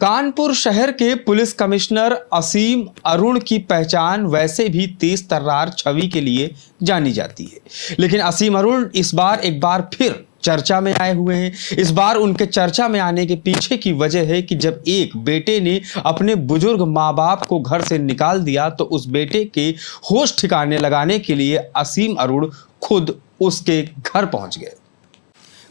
कानपुर शहर के police commissioner असीम अरुण की पहचान वैसे भी तेज तर्रार छवि के लिए जानी जाती है, लेकिन असीम अरुण इस बार एक बार फिर चर्चा में आए हुए हैं। इस बार उनके चर्चा में आने के पीछे की वजह है कि जब एक बेटे ने अपने बुजुर्ग माँ बाप को घर से निकाल दिया तो उस बेटे के होश ठिकाने लगाने के लिए असीम अरुण खुद उसके घर पहुंच गए।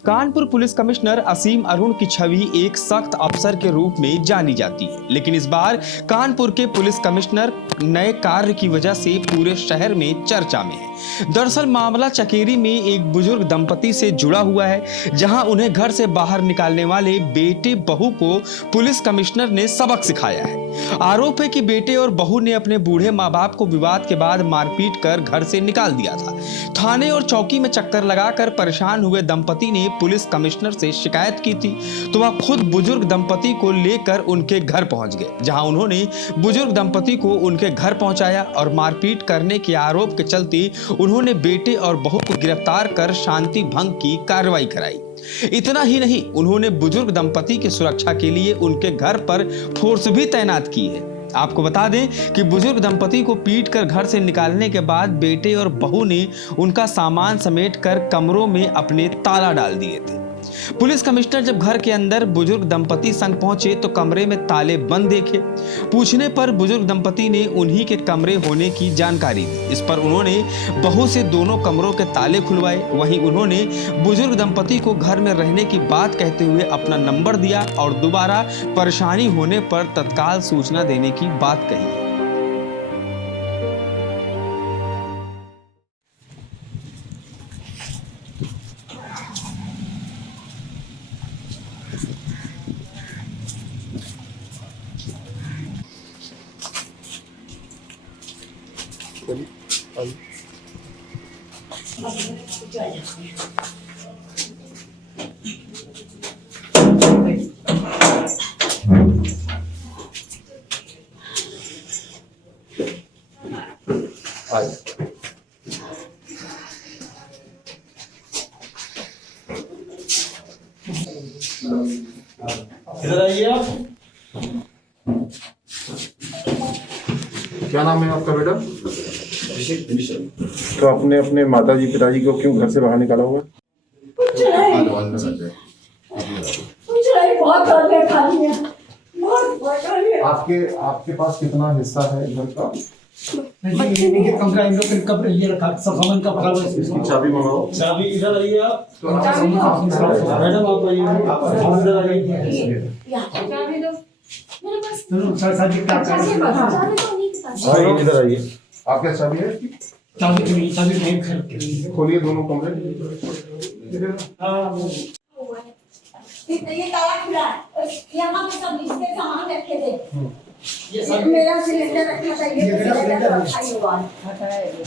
कानपुर पुलिस कमिश्नर असीम अरुण की छवि एक सख्त अफसर के रूप में जानी जाती है, लेकिन इस बार कानपुर के पुलिस कमिश्नर नए कार्य की वजह से पूरे शहर में चर्चा में है। दरअसल मामला चकेरी में एक बुजुर्ग दंपति से जुड़ा हुआ है, जहां उन्हें घर से बाहर निकालने वाले बेटे बहू को पुलिस कमिश्नर ने सबक सिखाया है। आरोप है कि बेटे और बहू ने अपने बूढ़े माँ बाप को विवाद के बाद मारपीट कर घर से निकाल दिया था। थाने और चौकी में चक्कर लगाकर परेशान हुए दंपति ने पुलिस कमिश्नर से शिकायत की थी, तो वह खुद बुजुर्ग दंपति को लेकर उनके घर पहुंच गए, जहां उन्होंने बुजुर्ग दंपति को उनके घर पहुंचाया और मारपीट करने के आरोप के चलते उन्होंने बेटे और बहू को गिरफ्तार कर शांति भंग की कार्रवाई कराई। इतना ही नहीं, उन्होंने बुजुर्ग दंपति की सुरक्षा के लिए उनके घर पर फोर्स भी तैनात की है। आपको बता दें कि बुजुर्ग दंपति को पीटकर घर से निकालने के बाद बेटे और बहू ने उनका सामान समेटकर कमरों में अपने ताला डाल दिए थे। पुलिस कमिश्नर जब घर के अंदर बुजुर्ग दंपति संग पहुंचे तो कमरे में ताले बंद देखे। पूछने पर बुजुर्ग दंपति ने उन्हीं के कमरे होने की जानकारी दी। इस पर उन्होंने बहू से दोनों कमरों के ताले खुलवाए। वहीं उन्होंने बुजुर्ग दंपति को घर में रहने की बात कहते हुए अपना नंबर दिया और दोबारा परेशानी होने पर तत्काल सूचना देने की बात कही। इधर आइए आप। क्या नाम है आपका बेटा? तो अपने अपने माताजी पिताजी को क्यों घर से बाहर निकाला हुआ? कुछ नहीं, बहुत दर्द खा लिया, बहुत आपके पास कितना हिस्सा है घर का? कमरा इन लोग कब ये रखा सब सामान का पड़ा हुआ है। इसकी चाबी मंगाओ। चाबी इधर आइए आप। मैडम आप आइए, इधर आइए। चाबी दो मेरे पास। हाँ इधर आइए। आपके चाबी है? चाबी नहीं खरीद। खोलिए दोनों कमरे। ये ताला खुला है, यहाँ पे सब इसके सामान रखे थे। ये मेरा सिलेंडर रखना था, ये सिलेंडर रखा ही हुआ है।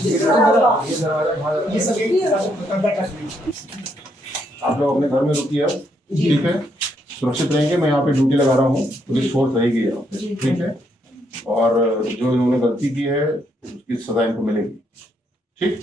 ये सब आप लोग अपने घर में रुकिए, ठीक है? सुरक्षित रहेंगे। मैं यहाँ पे ड्यूटी लगा रहा हूँ, पुलिस फोर्स रहेगी यहाँ पे, ठीक है? और जो इन्होंने गलती की है उसकी सजा इनको मिलेगी, ठीक?